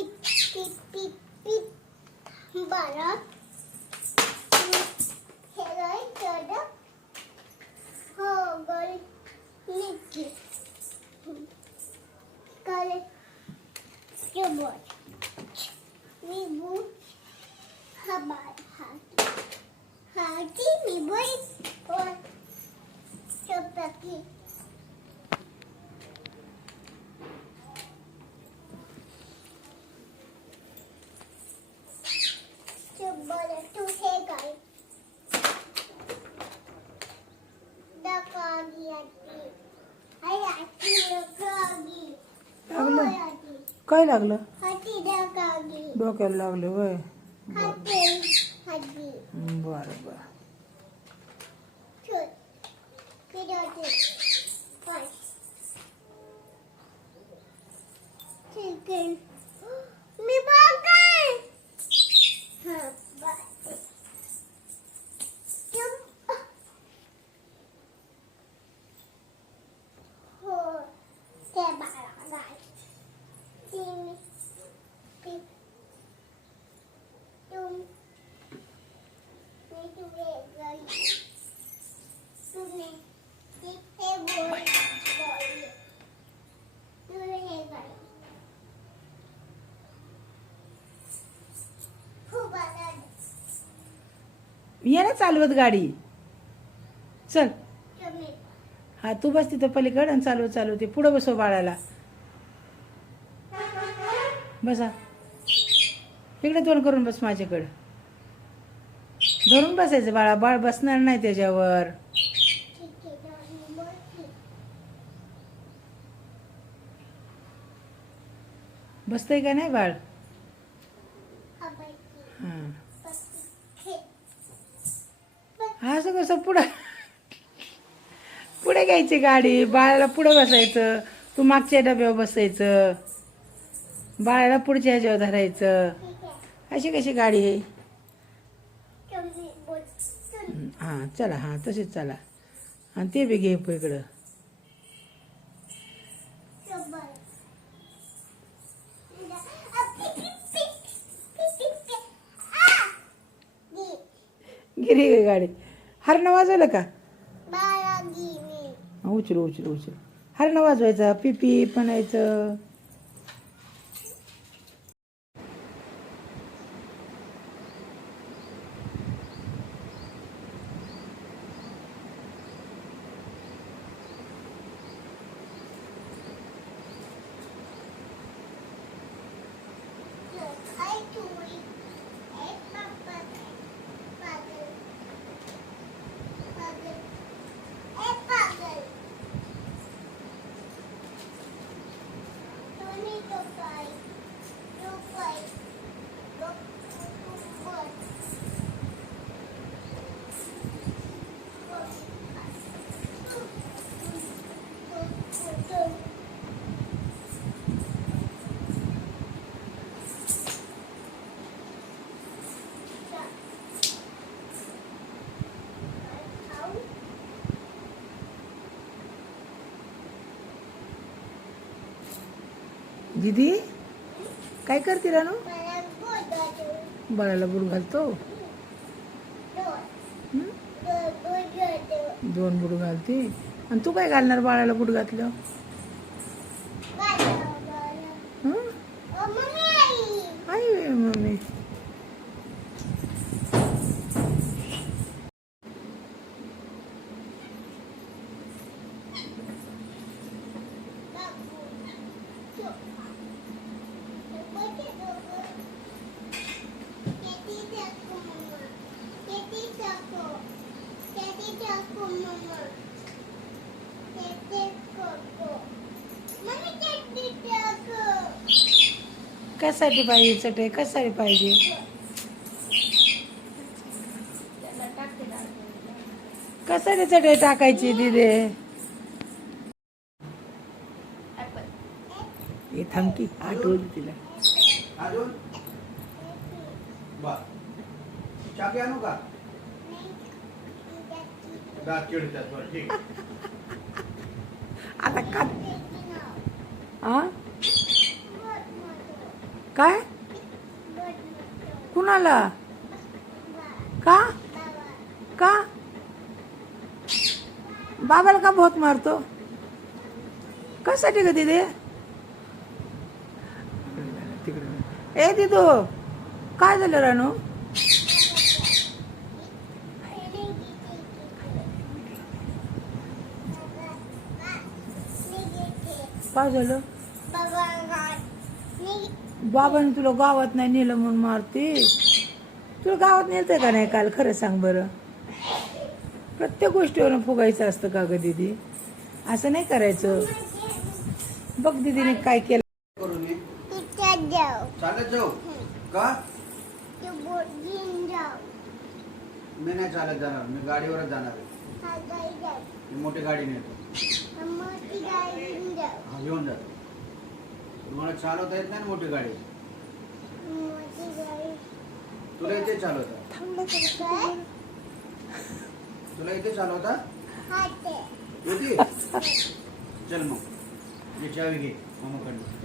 Tip tip tip tip बरं हे काय केलं हो गल निकी काय केबोट मी बू हबार हाती मी बोई और चपकी बरं तू हे काय दकागी आती आई आती दकागी लागलं काय लागलं हाती दकागी डोक्याला लागलं वय हाती हाती बरं बरं चल किती काय चिकन मी बघाय हां बाय हो ते बाळा गाय तीन पीप तुम मी तुझे गई तुने हे बोल तुझे हे गई खूप आनंद ये ना चालवत गाडी चल तुम्ही हा तू बस तिथं पलीकडे आणि चालव ते पुढं बसव बाळाला बसा इकडे तोंड करून बस माझ्याकडं धरून बसायचं बाळा बाळ बसणार नाही त्याच्यावर ठीक आहे दादी बोलती बसतंय का नाही बाळ हबायची हां हे हा असं कसं पुढे घ्यायची गाडी बाळाला पुढं बसायचं तू मागच्या डब्यावर बसायचं बाळाला पुढच्या ह्याच्यावर धरायचं ठीक आहे अशी कशी गाडी आहे तुम्ही बोल चल हां चला हां तशीच चला आणि ते बी घे इकडं चल गिरी गे गाडी हरणं वाजवलं का बाळागिनी उचल हरणं वाजवायचं पिपी म्हणायचं आई तुई एक पापा पागल पागल एक पागल तुम्ही तो काय दीदी काय करते रानू मला बोल बाळाला बुड घालतो हं? दोन बुड घालते आणि तू काय घालणार बाळाला बुड घातलं हं? आई मम्मी कशासाठी पाहिजे चटई कशासाठी पाहिजे कशासाठी चटई टाकायची दिदे हे थांबकी आठवली तिला आता का काय कुणाला का का बाबाला का भोत मारतो कशासाठी ग दिदे ए दिदू काय झालं रानू काय झालं बाबाने तुला गावात नाही नेलं म्हणून मारते तुला गावात नेलतंय का नाही काल खरं सांग बरं प्रत्येक गोष्टीवरून फुगायचं असतं का ग दीदी असं नाही करायचं बघ दीदीने काय केलं करून ये. तिच्यात जाऊ चालत जाऊ का तू बोटीन जाऊ मी नाही चालत जाणार मी गाडीवरच जाणार आहे हा गाई जाऊ मी मोठी गाडी नेतो मोठी गाई घेऊन जाऊ हा घेऊन जातो तुम्हाला चालवता येत नाही ना मोठी गाडी मोठी गाई तुला इथे चालवता काय तुला इथे चालवता हा ते येते चल मग ही चावी घे मामाकडनं